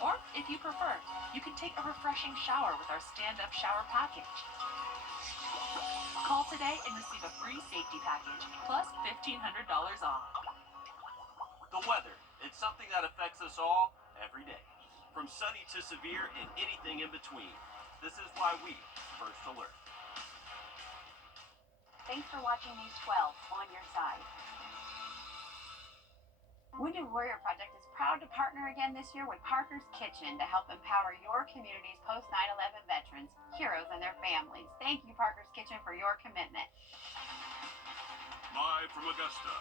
Or, if you prefer, you can take a refreshing shower with our stand-up shower package. Call today and receive a free safety package, plus $1,500 off. The weather, it's something that affects us all every day, from sunny to severe and anything in between. This is why we First Alert. Thanks for watching News 12 on your side. Wounded Warrior Project is proud to partner again this year with Parker's Kitchen to help empower your community's post 9/11 veterans, heroes, and their families. Thank you, Parker's Kitchen, for your commitment. Live from Augusta,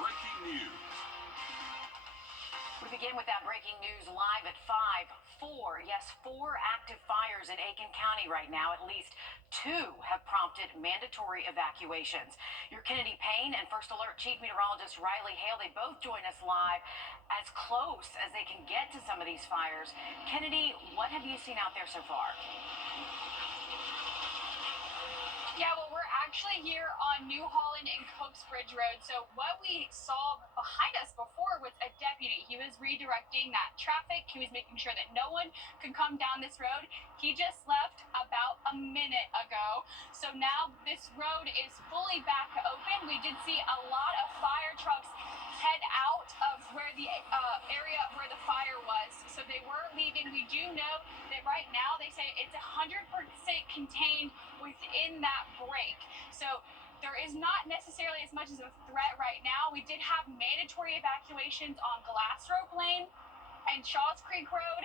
breaking news. We begin with that breaking news live at 5. Four active fires in Aiken County right now. At least 2 have prompted mandatory evacuations. Your Kennedy Payne and First Alert Chief Meteorologist Riley Hale, they both join us live as close as they can get to some of these fires. Kennedy, what have you seen out there so far? Yeah, well, we're actually here on New Holland and Cokes Bridge Road. So what we saw behind us before was a deputy. He was redirecting that traffic. He was making sure that no one could come down this road. He just left about a minute ago. So now this road is fully back open. We did see a lot of fire trucks head out of where the area where the fire was. So they were leaving. We do know that right now they say it's 100% contained within that break. So there is not necessarily as much as a threat right now. We did have mandatory evacuations on Glass Rope Lane and Shaw's Creek Road,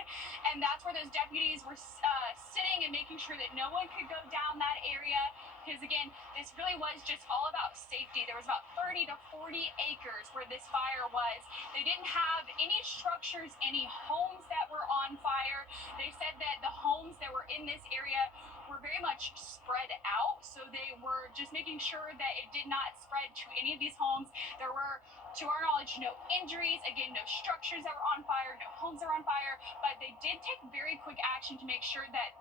and that's where those deputies were sitting and making sure that no one could go down that area, because again, this really was just all about safety. There was about 30 to 40 acres where this fire was. They didn't have any structures, any homes that were on fire. They said that the homes that were in this area were very much spread out, so they were just making sure that it did not spread to any of these homes. There were, to our knowledge, no injuries, again, no structures that were on fire, no homes that were on fire, but they did take very quick action to make sure that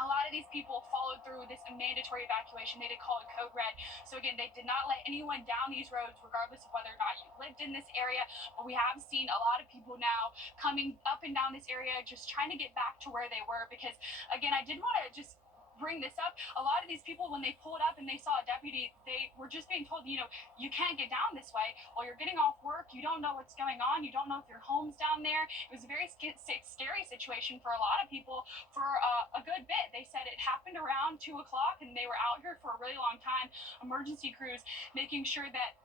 a lot of these people followed through this mandatory evacuation. They did call it Code Red. So again, they did not let anyone down these roads, regardless of whether or not you lived in this area. But we have seen a lot of people now coming up and down this area, just trying to get back to where they were, because again, I did want to just bring this up. A lot of these people, when they pulled up and they saw a deputy, they were just being told, you can't get down this way. Well, you're getting off work, you don't know what's going on, you don't know if your home's down there. It was a very scary situation for a lot of people for a good bit. They said it happened around 2 o'clock and they were out here for a really long time, emergency crews, making sure that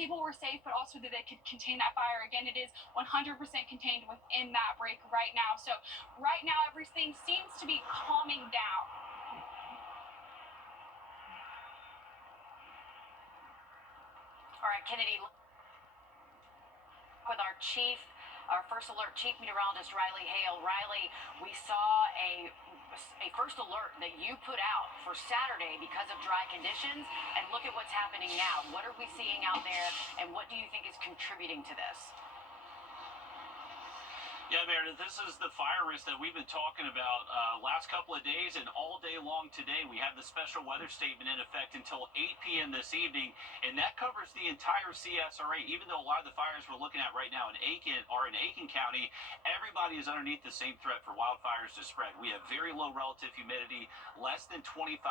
people were safe, but also that they could contain that fire. Again, it is 100% contained within that break right now. So right now, everything seems to be calming down. All right, Kennedy, with our First Alert Chief Meteorologist Riley Hale. Riley, we saw a first alert that you put out for Saturday because of dry conditions, and look at what's happening now. What are we seeing out there, and what do you think is contributing to this? Yeah, Meredith, this is the fire risk that we've been talking about last couple of days and all day long today. We have the special weather statement in effect until 8 p.m. this evening, and that covers the entire CSRA. Even though a lot of the fires we're looking at right now in Aiken County, everybody is underneath the same threat for wildfires to spread. We have very low relative humidity, less than 25%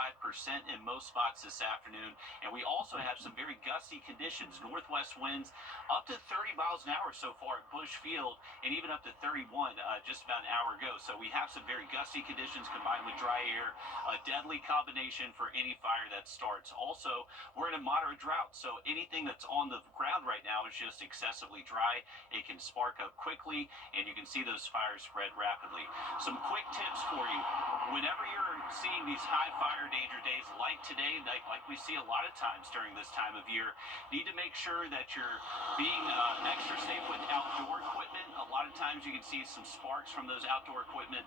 in most spots this afternoon, and we also have some very gusty conditions, northwest winds up to 30 miles an hour so far at Bush Field, and even up to 31 just about an hour ago. So we have some very gusty conditions combined with dry air, a deadly combination for any fire that starts. Also, we're in a moderate drought, so anything that's on the ground right now is just excessively dry. It can spark up quickly, and you can see those fires spread rapidly. Some quick tips for you. Whenever you're seeing these high fire danger days like today, like we see a lot of times during this time of year, need to make sure that you're being extra safe with outdoor equipment. A lot of times you can see some sparks from those outdoor equipment,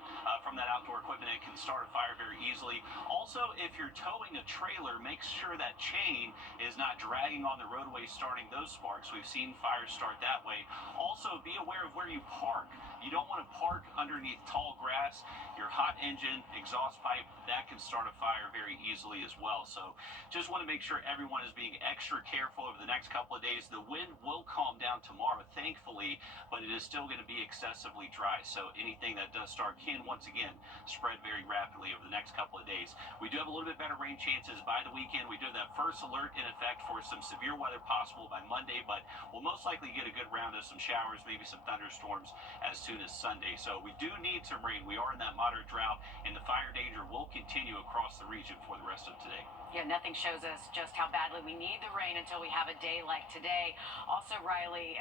it can start a fire very easily. Also, if you're towing a trailer, make sure that chain is not dragging on the roadway, starting those sparks. We've seen fires start that way. Also, be aware of where you park. You don't want to park underneath tall grass. Your hot engine, exhaust pipe, that can start a fire very easily as well. So just want to make sure everyone is being extra careful over the next couple of days. The wind will calm down tomorrow, thankfully, but it is still going to be excessive excessively dry. So anything that does start can once again spread very rapidly over the next couple of days. We do have a little bit better rain chances by the weekend. We do have that first alert in effect for some severe weather possible by Monday, but we'll most likely get a good round of some showers, maybe some thunderstorms as soon as Sunday. So we do need some rain. We are in that moderate drought, and the fire danger will continue across the region for the rest of today. Yeah, nothing shows us just how badly we need the rain until we have a day like today. Also, Riley,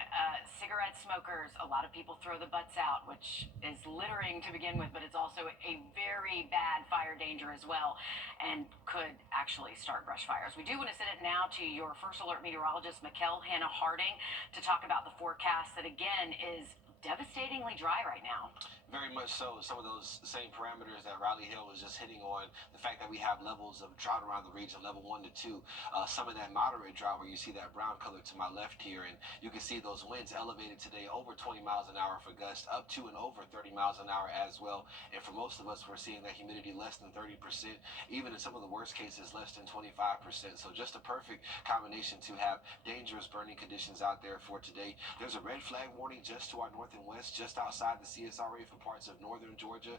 cigarette smokers, a lot of people throw the butts out, which is littering to begin with, but it's also a very bad fire danger as well and could actually start brush fires. We do want to send it now to your first alert meteorologist, Mikkel Hannah Harding, to talk about the forecast that again is devastatingly dry right now. Very much so. Some of those same parameters that Riley Hill was just hitting on, the fact that we have levels of drought around the region, level 1 to 2, some of that moderate drought where you see that brown color to my left here, and you can see those winds elevated today over 20 miles an hour for gusts, up to and over 30 miles an hour as well. And for most of us, we're seeing that humidity less than 30%, even in some of the worst cases, less than 25%. So just a perfect combination to have dangerous burning conditions out there for today. There's a red flag warning just to our north and west, just outside the CSRA for parts of northern Georgia,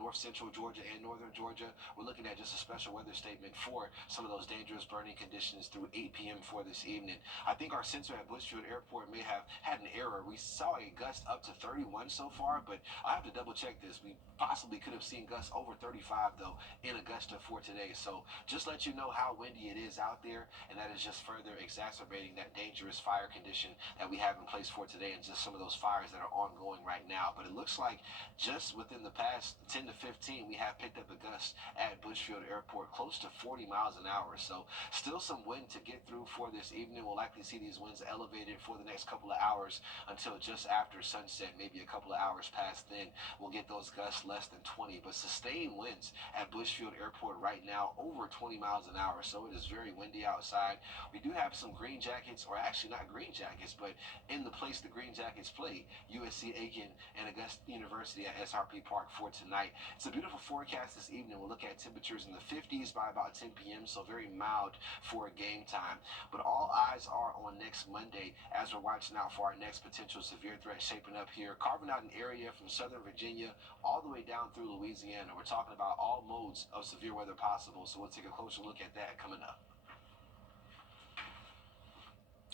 north central Georgia, and northern Georgia. We're looking at just a special weather statement for some of those dangerous burning conditions through 8 p.m. for this evening. I think our sensor at Bushfield Airport may have had an error. We saw a gust up to 31 so far, but I have to double check this. We possibly could have seen gusts over 35 though in Augusta for today. So just let you know how windy it is out there, and that is just further exacerbating that dangerous fire condition that we have in place for today, and just some of those fires that are ongoing right now. But it looks like just within the past 10 to 15, we have picked up a gust at Bushfield Airport close to 40 miles an hour. So still some wind to get through for this evening. We'll likely see these winds elevated for the next couple of hours until just after sunset, maybe a couple of hours past then. We'll get those gusts less than 20, but sustained winds at Bushfield Airport right now over 20 miles an hour. So it is very windy outside. We do have some green jackets, or actually not green jackets, but in the place the green jackets play, USC Aiken and Augusta University at SRP Park for tonight. It's a beautiful forecast this evening. We'll look at temperatures in the 50s by about 10 p.m., so very mild for game time. But all eyes are on next Monday as we're watching out for our next potential severe threat shaping up here, carving out an area from southern Virginia all the way down through Louisiana. We're talking about all modes of severe weather possible, so we'll take a closer look at that coming up.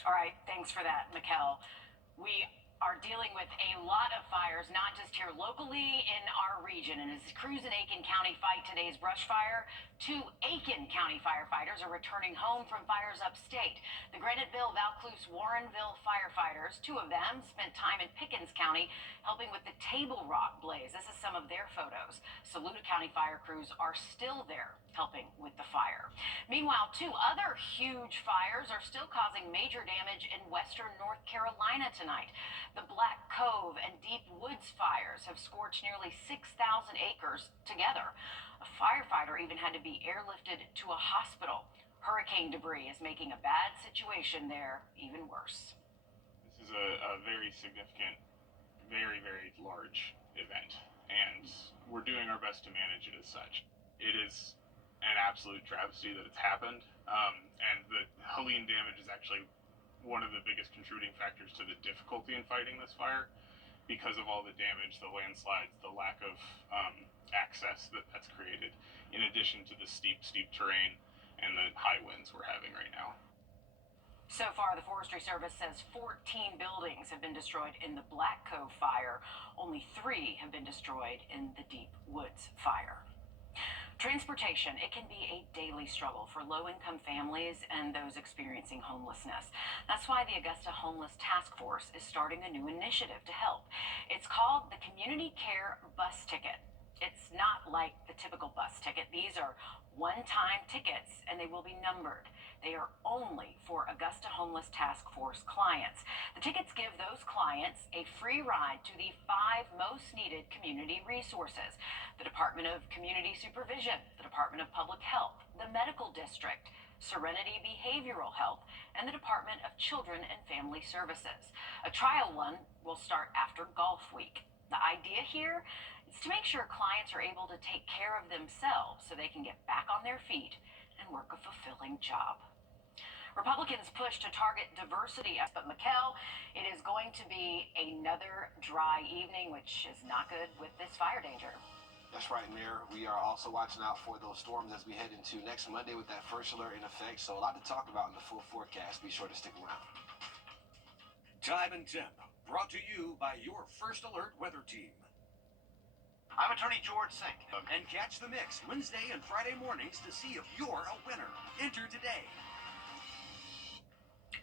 All right, thanks for that, Mikkel. We are dealing with a lot of fires, not just here locally in our region. And as crews in Aiken County fight today's brush fire, 2 Aiken County firefighters are returning home from fires upstate. The Graniteville, Vaucluse, Warrenville firefighters, 2 of them spent time in Pickens County helping with the Table Rock blaze. This is some of their photos. Saluda County fire crews are still there helping with the fire. Meanwhile, 2 other huge fires are still causing major damage in western North Carolina tonight. The Black Cove and Deep Woods fires have scorched nearly 6,000 acres together. A firefighter even had to be airlifted to a hospital. Hurricane debris is making a bad situation there even worse. This is a very significant, very, very large event, and we're doing our best to manage it as such. It is an absolute travesty that it's happened, and the Helene damage is actually one of the biggest contributing factors to the difficulty in fighting this fire because of all the damage, the landslides, the lack of access that's created, in addition to the steep terrain and the high winds we're having right now. So far, the Forestry Service says 14 buildings have been destroyed in the Black Cove fire. Only 3 have been destroyed in the Deep Woods fire. Transportation, it can be a daily struggle for low-income families and those experiencing homelessness. That's why the Augusta Homeless Task Force is starting a new initiative to help. It's called the Community Care Bus Ticket. It's not like the typical bus ticket. These are one-time tickets, and they will be numbered. They are only for Augusta Homeless Task Force clients. The tickets give those clients a free ride to the 5 most needed community resources: the Department of Community Supervision, the Department of Public Health, the Medical District, Serenity Behavioral Health, and the Department of Children and Family Services. A trial one will start after Golf Week. The idea here is to make sure clients are able to take care of themselves so they can get back on their feet and work a fulfilling job. Republicans push to target diversity, but McKell, it is going to be another dry evening, which is not good with this fire danger. That's right, Mayor. We are also watching out for those storms as we head into next Monday with that first alert in effect. So a lot to talk about in the full forecast. Be sure to stick around. Time and temp, brought to you by your First Alert weather team. I'm attorney George Sink. And catch the mix Wednesday and Friday mornings to see if you're a winner. Enter today.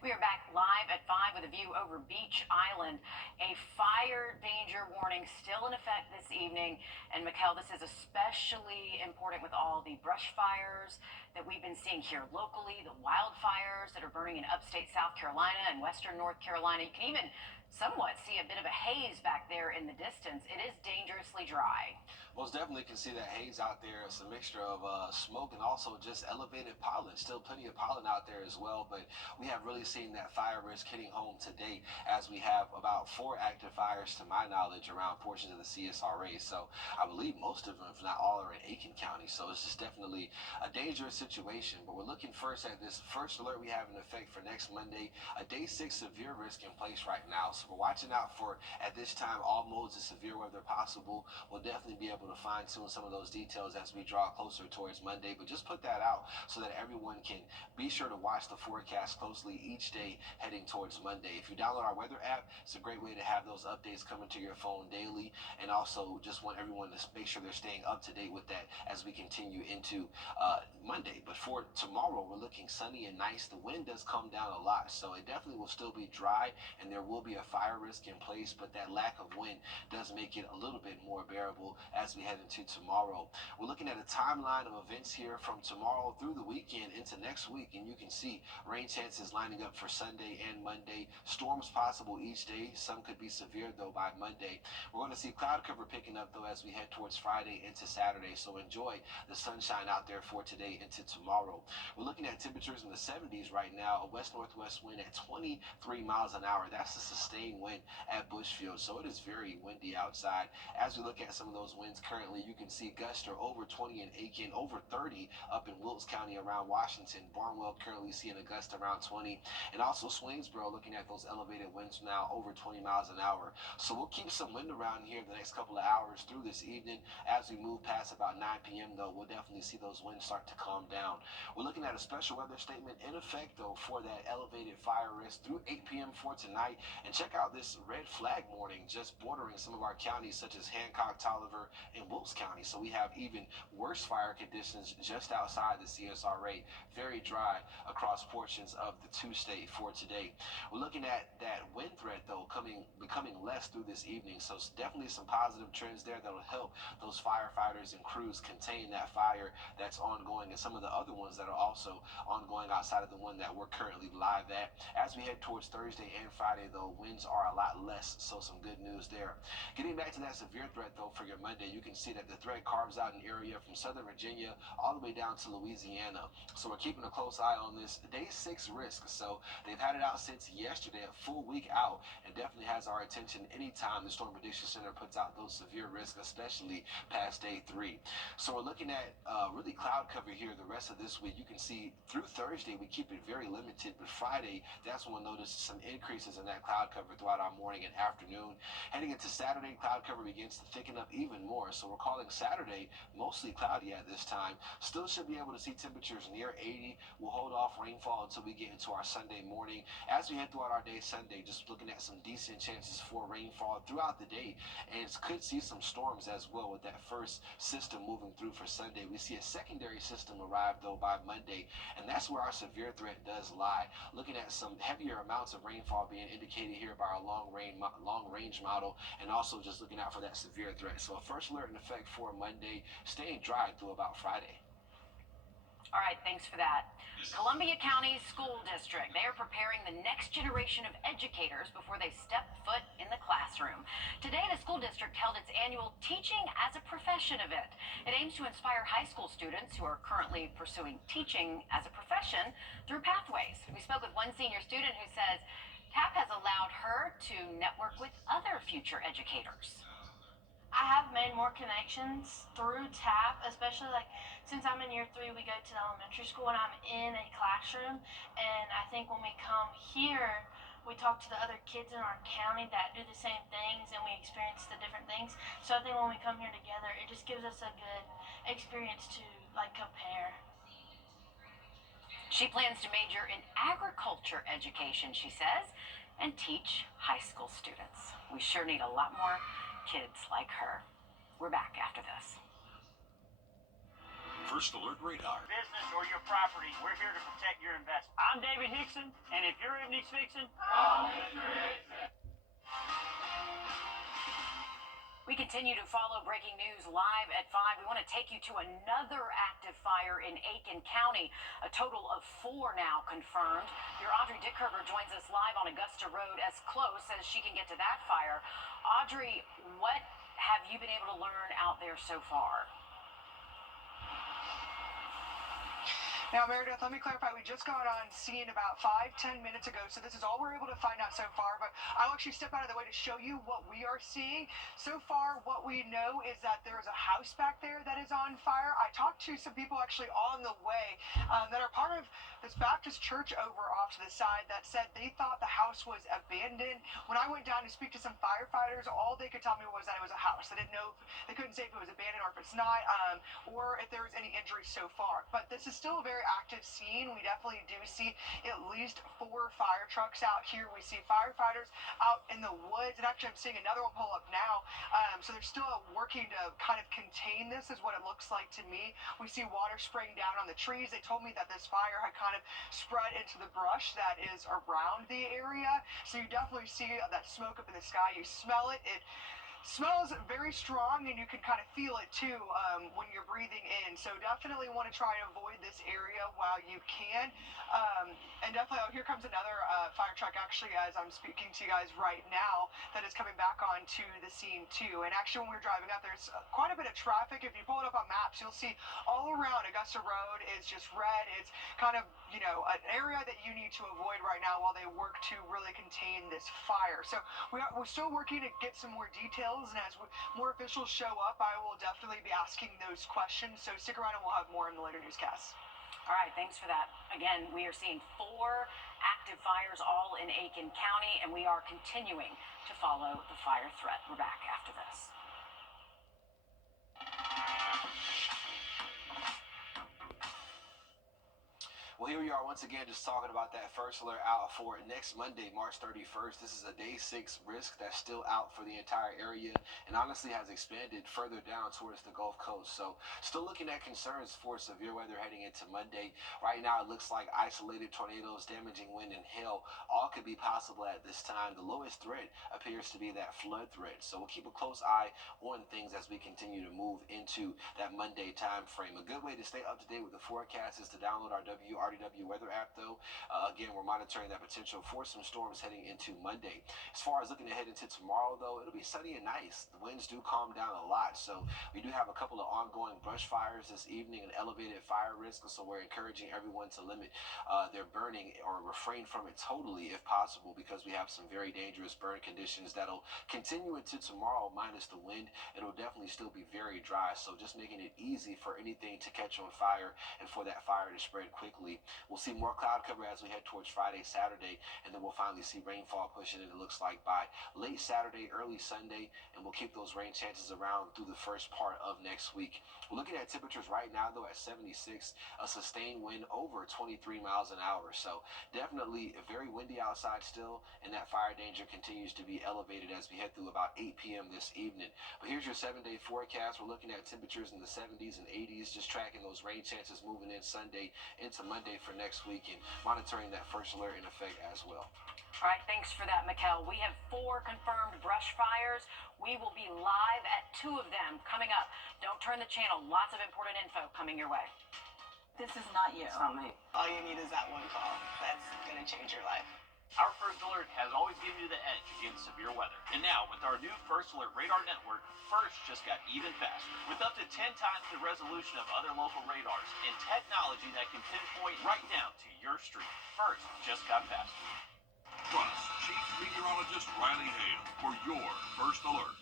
We are back live at 5 with a view over Beach Island. A fire danger warning still in effect this evening. And Mikkel, this is especially important with all the brush fires that we've been seeing here locally, the wildfires that are burning in upstate South Carolina and western North Carolina. You can even somewhat see a bit of a haze back there in the distance. It is dangerously dry. Most definitely can see that haze out there. It's a mixture of smoke and also just elevated pollen. Still plenty of pollen out there as well, but we have really seen that fire risk hitting home today as we have about 4 active fires to my knowledge around portions of the CSRA. So I believe most of them, if not all, are in Aiken County. So it's just definitely a dangerous situation. But we're looking first at this first alert we have in effect for next Monday, a day 6 severe risk in place right now. So we're watching out for, at this time, all modes of severe weather possible. We'll definitely be able to fine tune some of those details as we draw closer towards Monday, but just put that out so that everyone can be sure to watch the forecast closely each day heading towards Monday. If you download our weather app, it's a great way to have those updates coming to your phone daily, and also just want everyone to make sure they're staying up to date with that as we continue into Monday. But for tomorrow, we're looking sunny and nice. The wind does come down a lot, so it definitely will still be dry, and there will be a fire risk in place, but that lack of wind does make it a little bit more bearable as we head into tomorrow. We're looking at a timeline of events here from tomorrow through the weekend into next week, and you can see rain chances lining up for Sunday and Monday. Storms possible each day. Some could be severe though by Monday. We're going to see cloud cover picking up though as we head towards Friday into Saturday, so enjoy the sunshine out there for today into tomorrow. We're looking at temperatures in the 70s right now, a west-northwest wind at 23 miles an hour. That's a sustained wind at Bushfield, so it is very windy outside. As we look at some of those winds currently, you can see gusts are over 20 in Aiken, over 30 up in Wilkes County around Washington. Barnwell currently seeing a gust around 20, and also Swainsboro looking at those elevated winds now over 20 miles an hour. So we'll keep some wind around here the next couple of hours through this evening. As we move past about 9 p.m. though, we'll definitely see those winds start to calm down. We're looking at a special weather statement in effect though for that elevated fire risk through 8 p.m. for tonight. And check out this red flag warning just bordering some of our counties such as Hancock, Tolliver, in Wilkes County. So we have even worse fire conditions just outside the CSRA. Very dry across portions of the 2-state for today. We're looking at that wind threat though becoming less through this evening. So definitely some positive trends there that'll help those firefighters and crews contain that fire that's ongoing, and some of the other ones that are also ongoing outside of the one that we're currently live at. As we head towards Thursday and Friday though, winds are a lot less, so some good news there. Getting back to that severe threat though for your Monday, you can see that the threat carves out an area from southern Virginia all the way down to Louisiana. So we're keeping a close eye on this day 6 risk. So they've had it out since yesterday, a full week out, and definitely has our attention anytime the Storm Prediction Center puts out those severe risks, especially past day 3. So we're looking at really cloud cover here the rest of this week. You can see through Thursday we keep it very limited, but Friday, that's when we'll notice some increases in that cloud cover throughout our morning and afternoon. Heading into Saturday, cloud cover begins to thicken up even more. So we're calling Saturday mostly cloudy at this time. Still should be able to see temperatures near 80. We'll hold off rainfall until we get into our Sunday morning. As we head throughout our day Sunday, just looking at some decent chances for rainfall throughout the day, and could see some storms as well with that first system moving through for Sunday. We see a secondary system arrive though by Monday, and that's where our severe threat does lie. Looking at some heavier amounts of rainfall being indicated here by our long range model, and also just looking out for that severe threat. So a first alert in effect for Monday, staying dry through about Friday. All right, thanks for that. Columbia County School District, they are preparing the next generation of educators before they step foot in the classroom. Today, the school district held its annual Teaching as a Profession event. It aims to inspire high school students who are currently pursuing teaching as a profession through pathways. We spoke with one senior student who says TAP has allowed her to network with other future educators. I have made more connections through TAP, especially like since I'm in year 3, we go to the elementary school and I'm in a classroom. And I think when we come here, we talk to the other kids in our county that do the same things and we experience the different things. So I think when we come here together, it just gives us a good experience to like compare. She plans to major in agriculture education, she says, and teach high school students. We sure need a lot more kids like her. We're back after this. First Alert Radar. Business or your property, we're here to protect your investment. I'm David Hickson, and if your evening's fixing, We continue to follow breaking news live at 5. We want to take you to another active fire in Aiken County. A total of 4 now confirmed. Your Audrey Dickerber joins us live on Augusta Road, as close as she can get to that fire. Audrey, what have you been able to learn out there so far? Now, Meredith, let me clarify. We just got on scene about 5-10 minutes ago, so this is all we're able to find out so far. But I'll actually step out of the way to show you what we are seeing. So far, what we know is that there is a house back there that is on fire. I talked to some people actually on the way that are part of this Baptist church over off to the side that said they thought the house was abandoned. When I went down to speak to some firefighters, all they could tell me was that it was a house. They didn't know, they couldn't say if it was abandoned or if it's not, or if there was any injuries so far. But this is still a very active scene. We definitely do see at least 4 fire trucks out here. We see firefighters out in the woods, and actually I'm seeing another one pull up now. So they're still working to kind of contain this, is what it looks like to me. We see water spraying down on the trees. They told me that this fire had kind of spread into the brush that is around the area. So you definitely see that smoke up in the sky. You smell it. It smells very strong, and you can kind of feel it too when you're breathing in. So definitely want to try to avoid this area while you can. And definitely, oh, here comes another fire truck actually as I'm speaking to you guys right now that is coming back onto the scene too. And actually, when we're driving up, there's quite a bit of traffic. If you pull it up on maps, you'll see all around Augusta Road is just red. It's kind of, you know, an area that you need to avoid right now while they work to really contain this fire. So we're still working to get some more details, and as more officials show up, I will definitely be asking those questions. So stick around and we'll have more in the later newscast. All right, thanks for that. Again, we are seeing 4 active fires all in Aiken County, and we are continuing to follow the fire threat. We're back after this. Well, here we are once again just talking about that first alert out for next Monday, March 31st. This is a day 6 risk that's still out for the entire area and honestly has expanded further down towards the Gulf Coast. So still looking at concerns for severe weather heading into Monday. Right now, it looks like isolated tornadoes, damaging wind, and hail all could be possible at this time. The lowest threat appears to be that flood threat. So we'll keep a close eye on things as we continue to move into that Monday time frame. A good way to stay up to date with the forecast is to download our Wrdw weather app, though. Again, we're monitoring that potential for some storms heading into Monday. As far as looking ahead into tomorrow, though, it'll be sunny and nice. The winds do calm down a lot, so we do have a couple of ongoing brush fires this evening and elevated fire risk, so we're encouraging everyone to limit their burning or refrain from it totally if possible, because we have some very dangerous burn conditions that'll continue into tomorrow minus the wind. It'll definitely still be very dry, so just making it easy for anything to catch on fire and for that fire to spread quickly. We'll see more cloud cover as we head towards Friday, Saturday, and then we'll finally see rainfall pushing in, it looks like, by late Saturday, early Sunday, and we'll keep those rain chances around through the first part of next week. We're looking at temperatures right now, though, at 76, a sustained wind over 23 miles an hour, so definitely very windy outside still, and that fire danger continues to be elevated as we head through about 8 p.m. this evening. But here's your 7-day forecast. We're looking at temperatures in the 70s and 80s, just tracking those rain chances moving in Sunday into Monday for next week and monitoring that first alert in effect as well. All right, thanks for that, Mikkel. We have 4 confirmed brush fires. We will be live at 2 of them coming up. Don't turn the channel. Lots of important info coming your way. This is not you. It's not me. All you need is that one call. That's going to change your life. Our First Alert has always given you the edge against severe weather. And now, with our new First Alert radar network, First just got even faster. With up to 10 times the resolution of other local radars and technology that can pinpoint right down to your street, First just got faster. Trust Chief Meteorologist Riley Hale for your First Alert.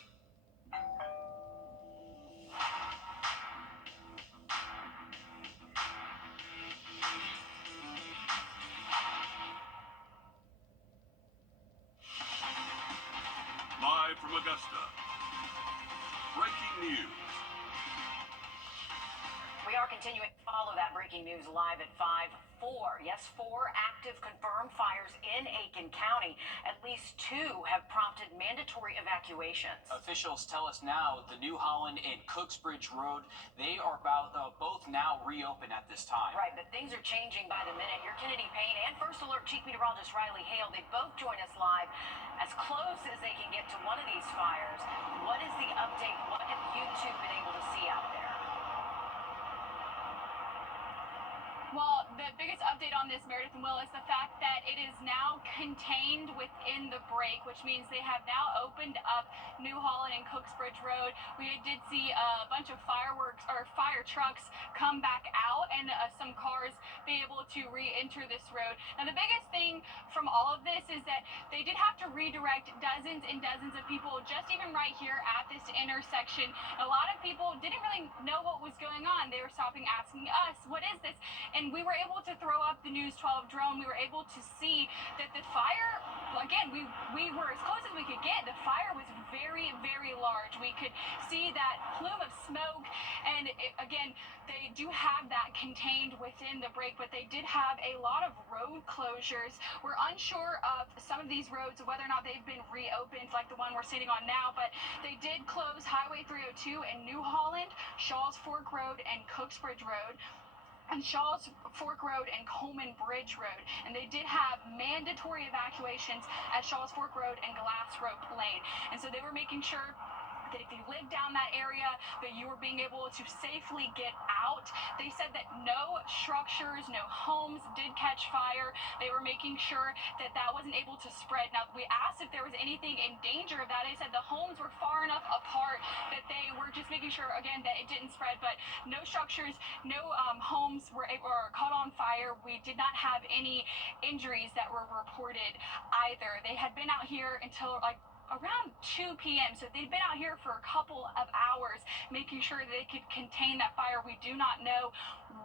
news. We are continuing to follow that breaking news live at 5-4. Yes, 4 active confirmed fires in Aiken County. At least 2 have prompted mandatory evacuations. Officials tell us now the New Holland and Cooksbridge Road, they are about both now reopened at this time. Right, but things are changing by the minute. Your Kennedy Payne and First Alert Chief Meteorologist Riley Hale, they both join us live as close as they can get to one of these fires. What is the update? What have you two been able to see out there? Well, the biggest update on this, Meredith and Will, is the fact that it is now contained within the break, which means they have now opened up New Holland and Cooksbridge Road. We did see a bunch of fireworks or fire trucks come back out and some cars be able to re-enter this road. Now, the biggest thing from all of this is that they did have to redirect dozens and dozens of people just even right here at this intersection. A lot of people didn't really know what was going on. They were stopping asking us, what is this? And we were able to throw up the News 12 drone. We were able to see that the fire, again, we were as close as we could get. The fire was very, very large. We could see that plume of smoke. And again, they do have that contained within the break, but they did have a lot of road closures. We're unsure of some of these roads, whether or not they've been reopened, like the one we're sitting on now, but they did close Highway 302 in New Holland, Shaw's Fork Road, and Cooksbridge Road, and Shaw's Fork Road and Coleman Bridge Road. And they did have mandatory evacuations at Shaw's Fork Road and Glass Rope Lane. And so they were making sure that if you lived down that area, that you were being able to safely get out. They said that no structures, no homes did catch fire. They were making sure that that wasn't able to spread. Now, we asked if there was anything in danger of that. They said the homes were far enough apart that they were just making sure, again, that it didn't spread. But no structures, no homes were caught on fire. We did not have any injuries that were reported either. They had been out here until around 2 p.m. So they'd been out here for a couple of hours making sure that they could contain that fire. We do not know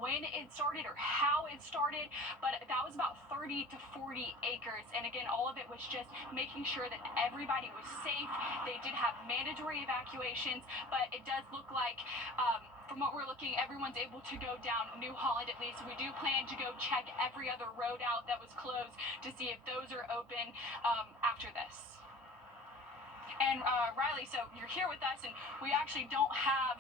when it started or how it started, but that was about 30 to 40 acres. And again, all of it was just making sure that everybody was safe. They did have mandatory evacuations, but it does look like from what we're looking, everyone's able to go down New Holland at least. We do plan to go check every other road out that was closed to see if those are open after this. And Riley, so you're here with us, and we actually don't have,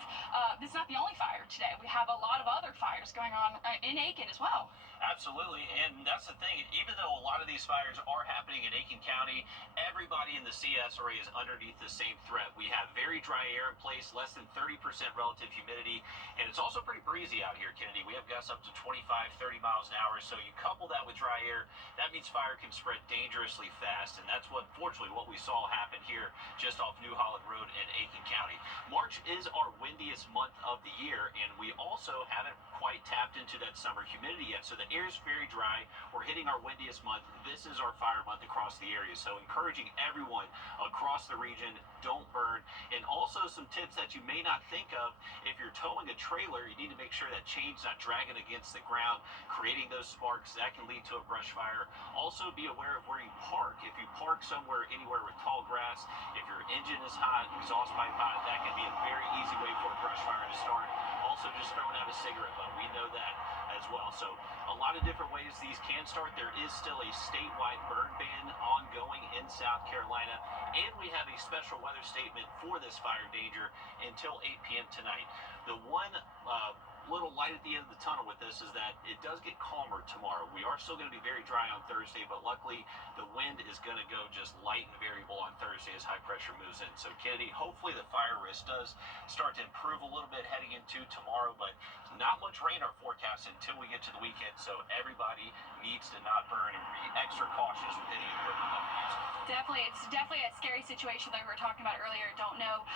this is not the only fire today. We have a lot of other fires going on in Aiken as well. Absolutely, and that's the thing. Even though a lot of these fires are happening in Aiken County, everybody in the CS area is underneath the same threat. We have very dry air in place, less than 30% relative humidity, and it's also pretty breezy out here, Kennedy. We have gusts up to 25, 30 miles an hour, so you couple that with dry air, that means fire can spread dangerously fast, and that's what, fortunately, what we saw happen here just off New Holland Road in Aiken County. March is our windiest month of the year, and we also haven't quite tapped into that summer humidity yet, so the air is very dry. We're hitting our windiest month. This is our fire month across the area, so encouraging everyone across the region, don't burn. And also some tips that you may not think of: if you're towing a trailer, you need to make sure that chain's not dragging against the ground, creating those sparks that can lead to a brush fire. Also be aware of where you park. If you park somewhere, anywhere with tall grass, if your engine is hot, exhaust pipe hot, that can be a very easy way for a brush fire to start. Also, just throwing out a cigarette butt, we know that as well. So a lot of different ways these can start. There is still a statewide burn ban ongoing in South Carolina, and we have a special weather statement for this fire danger until 8 p.m. tonight. The one little light at the end of the tunnel with this is that it does get calmer tomorrow. We are still going to be very dry on Thursday, but luckily the wind is going to go just light and variable on Thursday as high pressure moves in. So Kennedy, hopefully the fire risk does start to improve a little bit heading into tomorrow, but not much rain are forecast until we get to the weekend, so everybody needs to not burn and be extra cautious with any equipment that we use. Definitely, it's definitely a scary situation like we were talking about earlier. Don't know.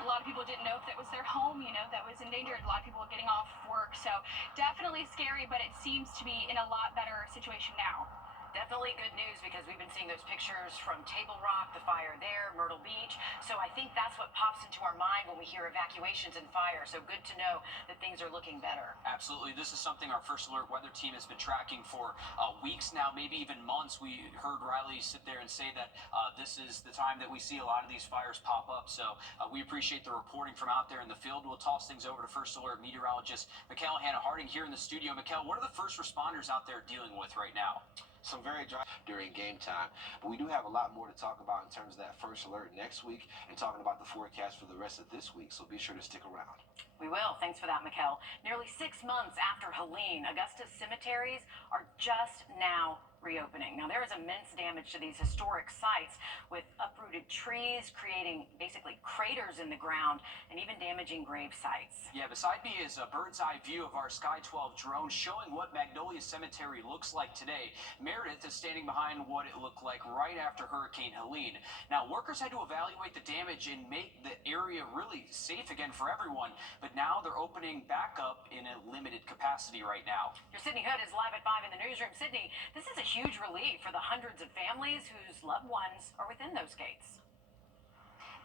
A lot of people didn't know if that was their home, that was endangered. A lot of people getting off work. So definitely scary, but it seems to be in a lot better situation now. Definitely good news because we've been seeing those pictures from Table Rock, the fire there, Myrtle Beach. So I think that's what pops into our mind when we hear evacuations and fire. So good to know that things are looking better. Absolutely. This is something our First Alert weather team has been tracking for weeks now, maybe even months. We heard Riley sit there and say that this is the time that we see a lot of these fires pop up. So we appreciate the reporting from out there in the field. We'll toss things over to First Alert meteorologist Mikkel Hannah Harding here in the studio. Mikkel, what are the first responders out there dealing with right now? Some very dry during game time, but we do have a lot more to talk about in terms of that First Alert next week and talking about the forecast for the rest of this week, so be sure to stick around. We will. Thanks for that, Mikkel. Nearly 6 months after Helene, Augusta's cemeteries are just now reopening. Now, there is immense damage to these historic sites with uprooted trees creating basically craters in the ground and even damaging grave sites. Yeah, beside me is a bird's eye view of our Sky 12 drone showing what Magnolia Cemetery looks like today. Meredith is standing behind what it looked like right after Hurricane Helene. Now, workers had to evaluate the damage and make the area really safe again for everyone, but now they're opening back up in a limited capacity right now. Your Sydney Hood is live at 5 in the newsroom. Sydney, this is a huge relief for the hundreds of families whose loved ones are within those gates.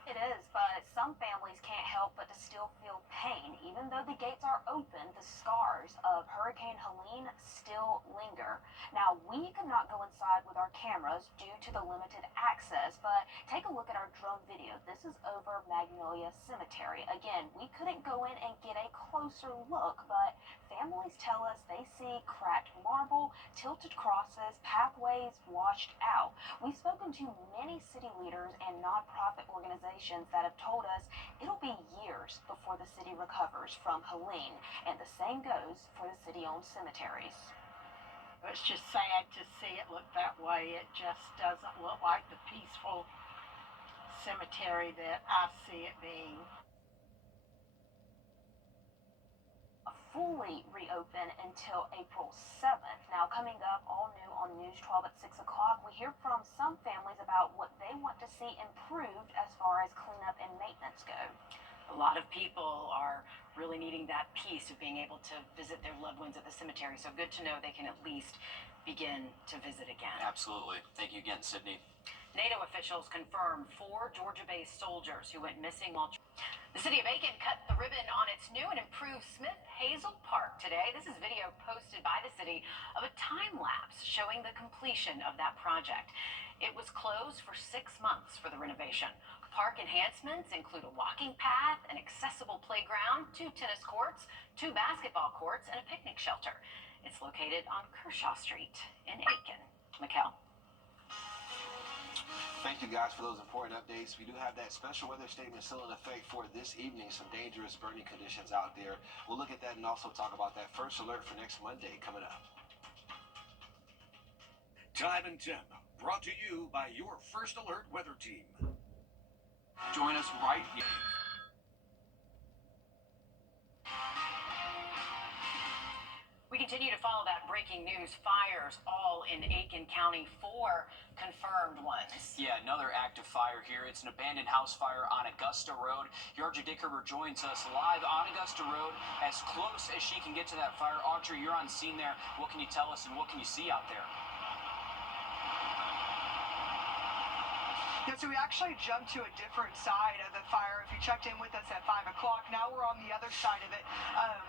It is, but some families can't help but to still feel pain. Even though the gates are open, the scars of Hurricane Helene still linger. Now, we could not go inside with our cameras due to the limited access, but take a look at our drone video. This is over Magnolia Cemetery. Again, we couldn't go in and get a closer look, but families tell us they see cracked marble, tilted crosses, pathways washed out. We've spoken to many city leaders and nonprofit organizations that have told us it'll be years before the city recovers from Helene, and the same goes for the city-owned cemeteries. It's just sad to see it look that way. It just doesn't look like the peaceful cemetery that I see it being. Fully reopen until April 7th. Now, coming up all new on News 12 at 6 o'clock, we hear from some families about what they want to see improved as far as cleanup and maintenance go. A lot of people are really needing that peace of being able to visit their loved ones at the cemetery, so good to know they can at least begin to visit again. Absolutely. Thank you again, Sydney. NATO officials confirmed 4 Georgia-based soldiers who went missing while... The city of Aiken cut the ribbon on its new and improved Smith Hazel Park today. This is video posted by the city of a time lapse showing the completion of that project. It was closed for 6 months for the renovation. Park enhancements include a walking path, an accessible playground, 2 tennis courts, 2 basketball courts, and a picnic shelter. It's located on Kershaw Street in Aiken. Mikkel. Thank you guys for those important updates. We do have that special weather statement still in effect for this evening. Some dangerous burning conditions out there. We'll look at that and also talk about that First Alert for next Monday coming up. Time and Temp, brought to you by your First Alert weather team. Join us right here. We continue to follow that breaking news. Fires all in Aiken County, 4 confirmed ones. Yeah, another active fire here. It's an abandoned house fire on Augusta Road. Yarja Dickerber joins us live on Augusta Road, as close as she can get to that fire. Audrey, you're on scene there. What can you tell us and what can you see out there? Yeah, so we actually jumped to a different side of the fire. If you checked in with us at 5 o'clock, now we're on the other side of it.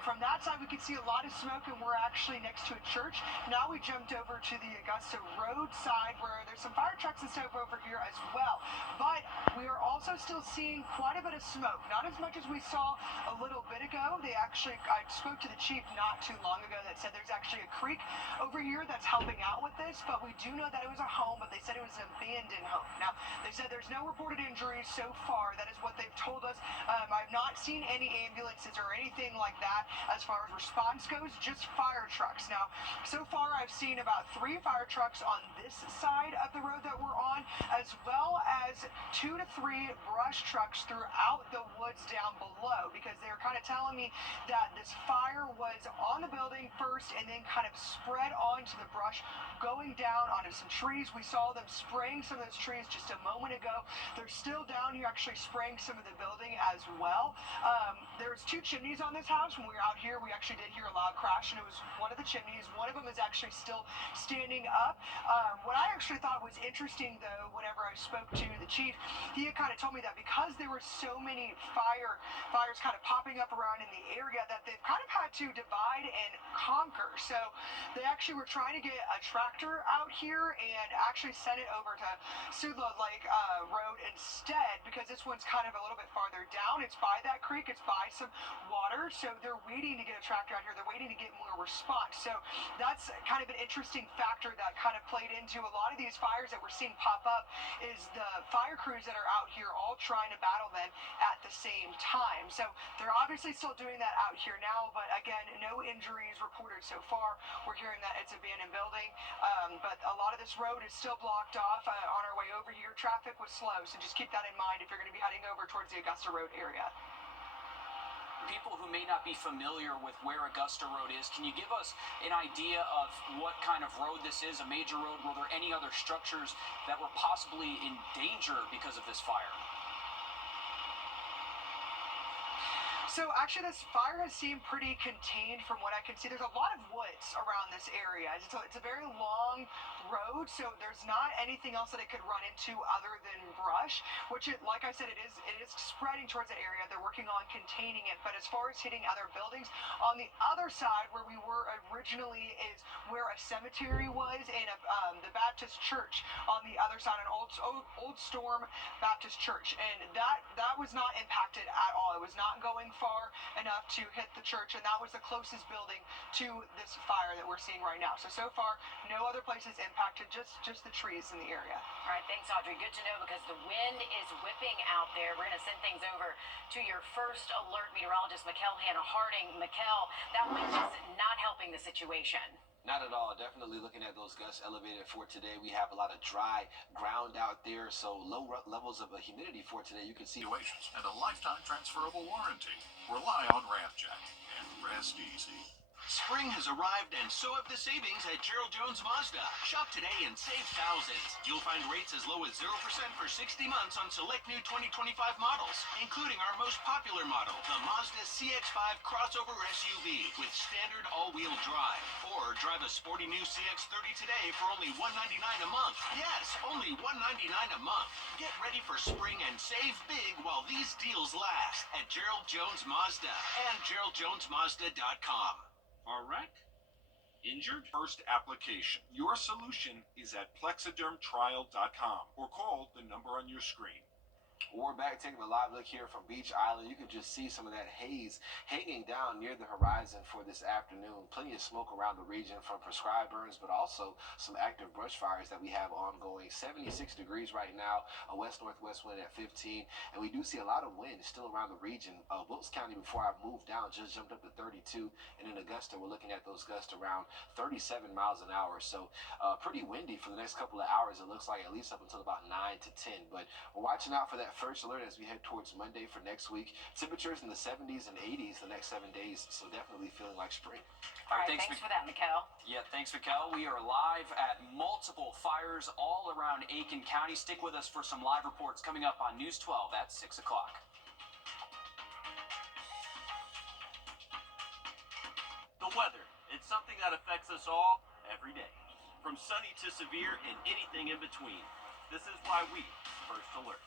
From that side, we could see a lot of smoke, and we're actually next to a church. Now we jumped over to the Augusta Road side, where there's some fire trucks and stuff over here as well. But we are also still seeing quite a bit of smoke. Not as much as we saw a little bit ago. I spoke to the chief not too long ago that said there's actually a creek over here that's helping out with this, but we do know that it was a home, but they said it was an abandoned home. Now, they said there's no reported injuries so far. That is what they've told us. I've not seen any ambulances or anything like that as far as response goes, just fire trucks. Now, so far I've seen about 3 fire trucks on this side of the road that we're on, as well as 2 to 3 brush trucks throughout the woods down below, because they're kind of telling me that this fire was on the building first and then kind of spread onto the brush, going down onto some trees. We saw them spraying some of those trees just a moment moment ago. They're still down here actually spraying some of the building as well. There's 2 chimneys on this house. When we were out here, we actually did hear a loud crash, and it was one of the chimneys. One of them is actually still standing up. What I actually thought was interesting, though, whenever I spoke to the chief, he had kind of told me that because there were so many fires kind of popping up around in the area, that they've kind of had to divide and conquer. So they actually were trying to get a tractor out here and actually send it over to Sudlow Lake Road instead, because this one's kind of a little bit farther down. It's by that creek. It's by some water. So they're waiting to get a tractor out here. They're waiting to get more response. So that's kind of an interesting factor that kind of played into a lot of these fires that we're seeing pop up, is the fire crews that are out here all trying to battle them at the same time. So they're obviously still doing that out here now, but again, no injuries reported so far. We're hearing that it's an abandoned building, but a lot of this road is still blocked off. On our way over here, traffic was slow, so just keep that in mind if you're going to be heading over towards the Augusta Road area. People who may not be familiar with where Augusta Road is, can you give us an idea of what kind of road this is, a major road? Were there any other structures that were possibly in danger because of this fire? So actually, this fire has seemed pretty contained from what I can see. There's a lot of woods around this area. It's a very long road, so there's not anything else that it could run into other than brush, which, like I said, it is spreading towards the area. They're working on containing it, but as far as hitting other buildings, on the other side where we were originally is where a cemetery was, and the Baptist church on the other side, an old Storm Baptist church, and that was not impacted at all. It was not going far enough to hit the church, and that was the closest building to this fire that we're seeing right now. So far, no other places impacted, just the trees in the area. All right, thanks, Audrey. Good to know, because the wind is whipping out there. We're going to send things over to your first alert meteorologist, Mikkel Hannah-Harding. Mikkel, that wind is not helping the situation. Not at all. Definitely looking at those gusts elevated for today. We have a lot of dry ground out there, so low levels of humidity for today. You can see and a lifetime transferable warranty. Rely on Ramjack and rest easy. Spring has arrived, and so have the savings at Gerald Jones Mazda. Shop today and save thousands. You'll find rates as low as 0% for 60 months on select new 2025 models, including our most popular model, the Mazda CX-5 crossover SUV with standard all-wheel drive. Or drive a sporty new CX-30 today for only $199 a month. Yes, only $199 a month. Get ready for spring and save big while these deals last at Gerald Jones Mazda and GeraldJonesMazda.com. All right. Injured? First application. Your solution is at plexidermtrial.com or call the number on your screen. We're back taking a live look here from Beach Island. You can just see some of that haze hanging down near the horizon for this afternoon. Plenty of smoke around the region from prescribed burns, but also some active brush fires that we have ongoing. 76 degrees right now, a west-northwest wind at 15, and we do see a lot of wind still around the region. Wilkes County, before I moved down, just jumped up to 32, and in Augusta, we're looking at those gusts around 37 miles an hour. So pretty windy for the next couple of hours. It looks like at least up until about 9 to 10, but we're watching out for that first alert as we head towards Monday for next week. Temperatures in the 70s and 80s the next 7 days, so definitely feeling like spring. All right, thanks for that, Mikkel. Yeah, thanks, Mikkel. We are live at multiple fires all around Aiken County. Stick with us for some live reports coming up on News 12 at 6 o'clock. The weather, it's something that affects us all every day, from sunny to severe and anything in between. This is why we First Alert.